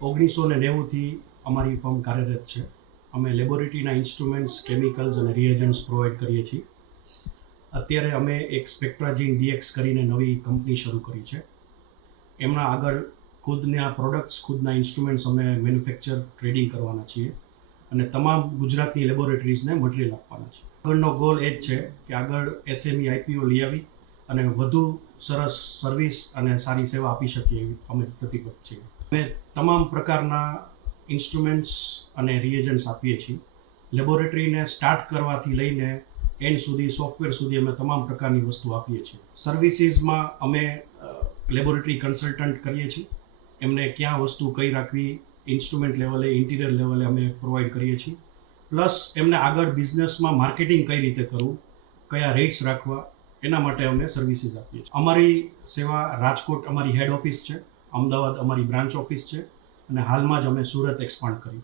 1990થી અમારી ફર્મ કાર્યરત છે. અમે લેબોરેટરીના ઇન્સ્ટ્રુમેન્ટ્સ, કેમિકલ્સ અને રિએજન્ટ્સ પ્રોવાઈડ કરીએ છીએ. અત્યારે અમે એક સ્પેક્ટ્રાજીન ડીએક્સ કરીને નવી કંપની શરૂ કરી છે. એમના આગળ ખુદના પ્રોડક્ટ્સ, ખુદના ઇન્સ્ટ્રુમેન્ટ્સ અમે મેન્યુફેક્ચર, ટ્રેડિંગ કરવાના છીએ અને તમામ ગુજરાતની લેબોરેટરીઝને મટીરિયલ આપવાના છે. આગળનો ગોલ એ જ છે કે આગળ SME IPO લઈ આવી અને વધુ સરસ સર્વિસ અને સારી સેવા આપી શકીએ એવી અમે પ્રતિબદ્ધ છીએ. અમે તમામ પ્રકારના ઇન્સ્ટ્રુમેન્ટ્સ અને રિએજન્ટ્સ આપીએ છીએ. લેબોરેટરીને સ્ટાર્ટ કરવાથી લઈને એન્ડ સુધી, સોફ્ટવેર સુધી અમે તમામ પ્રકારની વસ્તુ આપીએ છીએ. સર્વિસીસમાં અમે લેબોરેટરી કન્સલ્ટન્ટ કરીએ છીએ. એમને ક્યાં વસ્તુ કઈ રાખવી, ઇન્સ્ટ્રુમેન્ટ લેવલે, ઇન્ટિરિયર લેવલે અમે પ્રોવાઈડ કરીએ છીએ. પ્લસ એમને આગળ બિઝનેસમાં માર્કેટિંગ કઈ રીતે કરવું, કયા રેટ્સ રાખવા, એના માટે અમે સર્વિસીસ આપીએ છીએ. અમારી સેવા રાજકોટ અમારી હેડ ઓફિસ છે, અમદાવાદ અમારી બ્રાન્ચ ઓફિસ છે અને હાલમાં જ અમે સુરત એક્સપાન્ડ કરી.